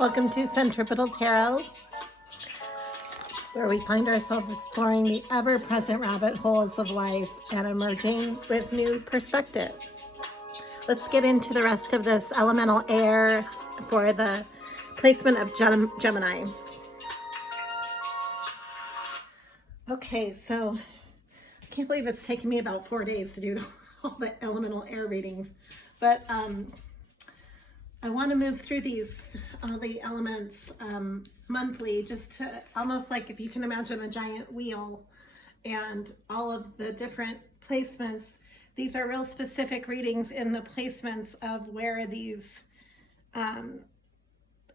Welcome to Centripetal Tarot, where we find ourselves exploring the ever-present rabbit holes of life and emerging with new perspectives. Let's get into the rest of this elemental air for the placement of Gemini. Okay, so I can't believe it's taken me about 4 days to do all the elemental air readings, but I want to move through these, the elements monthly, just to almost like if you can imagine a giant wheel and all of the different placements. These are real specific readings in the placements of where these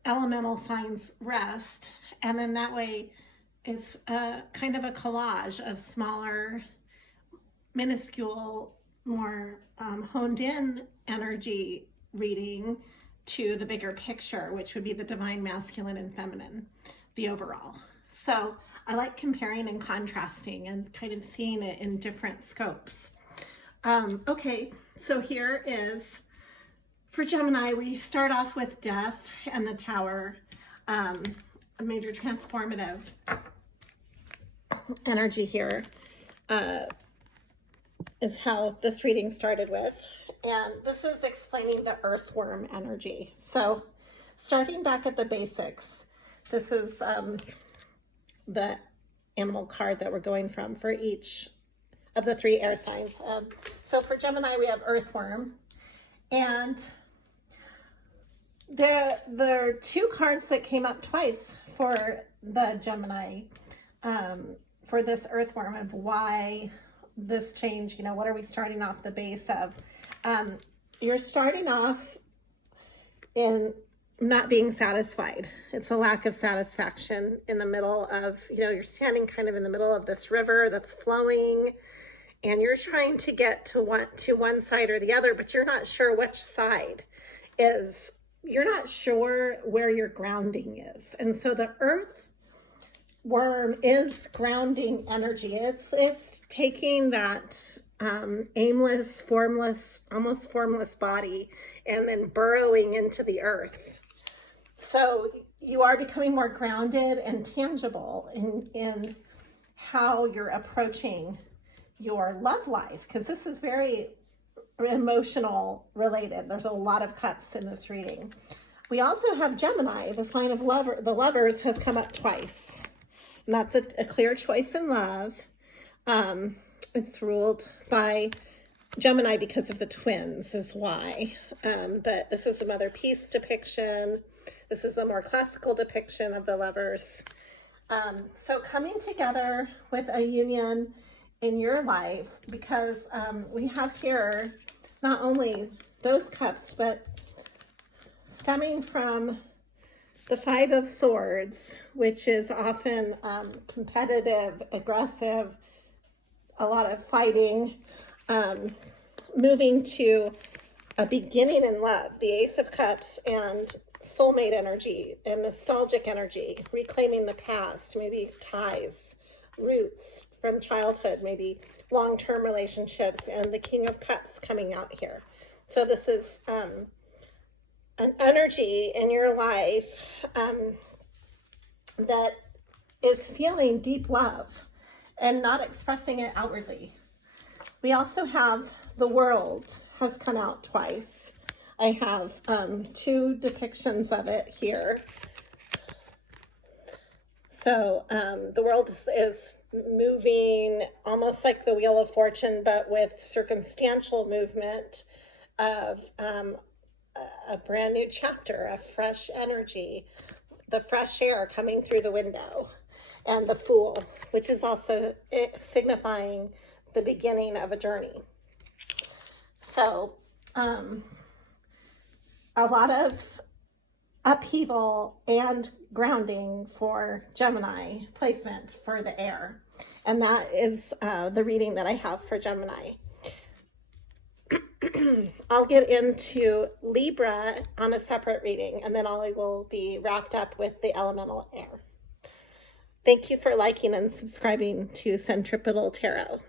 elemental signs rest. And then that way it's kind of a collage of smaller, minuscule, more honed in energy reading to the bigger picture, which would be the divine masculine and feminine, the overall. So I like comparing and contrasting and kind of seeing it in different scopes. Okay, so here is, for Gemini, we start off with death and the tower, a major transformative energy here is how this reading started with. And this is explaining the earthworm energy. So starting back at the basics, this is the animal card that we're going from for each of the 3 air signs. So for Gemini, we have earthworm. And there are 2 cards that came up twice for the Gemini for this earthworm of why this change, what are we starting off the base of? You're starting off in not being satisfied. It's a lack of satisfaction in the middle of, you're standing kind of in the middle of this river that's flowing and you're trying to get to one side or the other, but you're not sure which side is, you're not sure where your grounding is. And so the earthworm is grounding energy. It's taking that aimless, formless, almost formless body and then burrowing into the earth. So you are becoming more grounded and tangible in how you're approaching your love life, because this is very emotional related. There's a lot of cups in this reading. We also have Gemini. The sign of the lovers has come up twice, and that's a clear choice in love. It's ruled by Gemini because of the twins is why. But this is a mother peace depiction. This is a more classical depiction of the lovers. So coming together with a union in your life, because we have here not only those cups, but stemming from the 5 of Swords, which is often competitive, aggressive, a lot of fighting, moving to a beginning in love, the Ace of Cups and soulmate energy and nostalgic energy, reclaiming the past, maybe ties, roots from childhood, maybe long-term relationships, and the King of Cups coming out here. So this is an energy in your life that is feeling deep love and not expressing it outwardly. We also have the World has come out twice. I have 2 depictions of it here. So the World is moving almost like the Wheel of Fortune, but with circumstantial movement of a brand new chapter, a fresh energy, the fresh air coming through the window. And the Fool, which is also signifying the beginning of a journey. So a lot of upheaval and grounding for Gemini placement for the air. And that is the reading that I have for Gemini. I'll get into Libra on a separate reading, and then I will be wrapped up with the elemental air. Thank you for liking and subscribing to Centripetal Tarot.